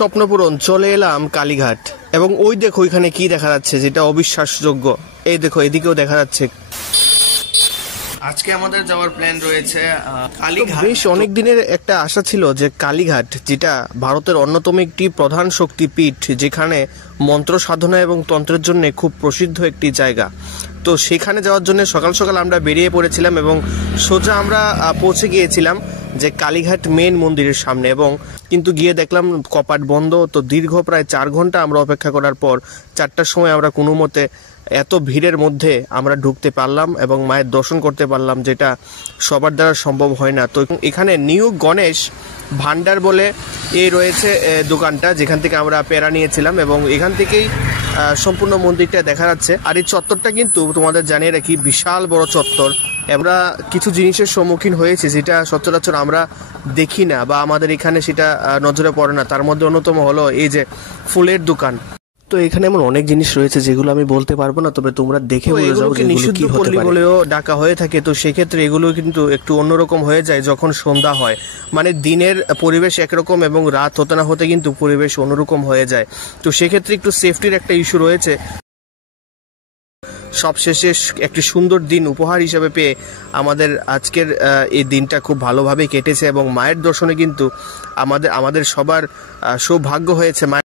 স্বপ্নপূরণ চলে এলাম কালীঘাট এবং ওই দেখো ওইখানে কি দেখা যাচ্ছে যেটা অবিশ্বাসযোগ্য। এই দেখো এদিকেও দেখা যাচ্ছে। আজকে আমাদের যাওয়ার প্ল্যান রয়েছে কালীঘাট। বেশ অনেক দিনের একটা আশা ছিল যে কালীঘাট, যেটা ভারতের অন্যতম একটি প্রধান শক্তিপীঠ, যেখানে মন্ত্র সাধনা এবং তন্ত্রের জন্য খুব প্রসিদ্ধ একটি জায়গা। তো সেখানে যাওয়ার জন্য সকাল সকাল আমরা বেরিয়ে পড়েছিলাম এবং সোজা আমরা পৌঁছে গিয়েছিলাম যে কালীঘাট মেন মন্দিরের সামনে, এবং কিন্তু গিয়ে দেখলাম কপাট বন্ধ। তো দীর্ঘ প্রায় 4 ঘন্টা আমরা অপেক্ষা করার পর 4টার সময় আমরা কোনো মতে এত ভিড়ের মধ্যে আমরা ঢুকতে পারলাম এবং মায়ের দর্শন করতে পারলাম, যেটা সবার দ্বারা সম্ভব হয় না। তো এখানে নিউ গণেশ ভান্ডার বলে রয়েছে দোকানটা, যেখান থেকে আমরা পেড়া নিয়েছিলাম এবং এখান থেকেই সম্পূর্ণ মন্দিরটা দেখা যাচ্ছে। আর এই চত্বরটা কিন্তু তোমাদের জানিয়ে রাখি বিশাল বড় চত্বর। আমরা কিছু জিনিসের সম্মুখীন হয়েছে যেটা সচরাচর আমরা দেখি না বা আমাদের এখানে সেটা নজরে পড়ে না। তার মধ্যে অন্যতম হলো এই যে ফুলের দোকান। তো এখানে এমন অনেক জিনিস রয়েছে যেগুলো আমি বলতে পারবো না, তবে তোমরা দেখে বলে যাও যে নিষিদ্ধ পল্লী বলেও ডাকা হয়ে থাকে। তো সেক্ষেত্রে এগুলো কিন্তু একটু অন্যরকম হয়ে যায় যখন সন্ধ্যা হয়, মানে দিনের পরিবেশ একরকম এবং রাত হতে না হতে কিন্তু পরিবেশ অন্যরকম হয়ে যায়। তো সেক্ষেত্রে একটু সেফটির একটা ইস্যু রয়েছে। সবশেষে একটি সুন্দর দিন উপহার হিসেবে পেয়ে আমাদের আজকের এই দিনটা খুব ভালোভাবে কেটেছে এবং মায়ের দর্শনে কিন্তু আমাদের সবার সৌভাগ্য হয়েছে।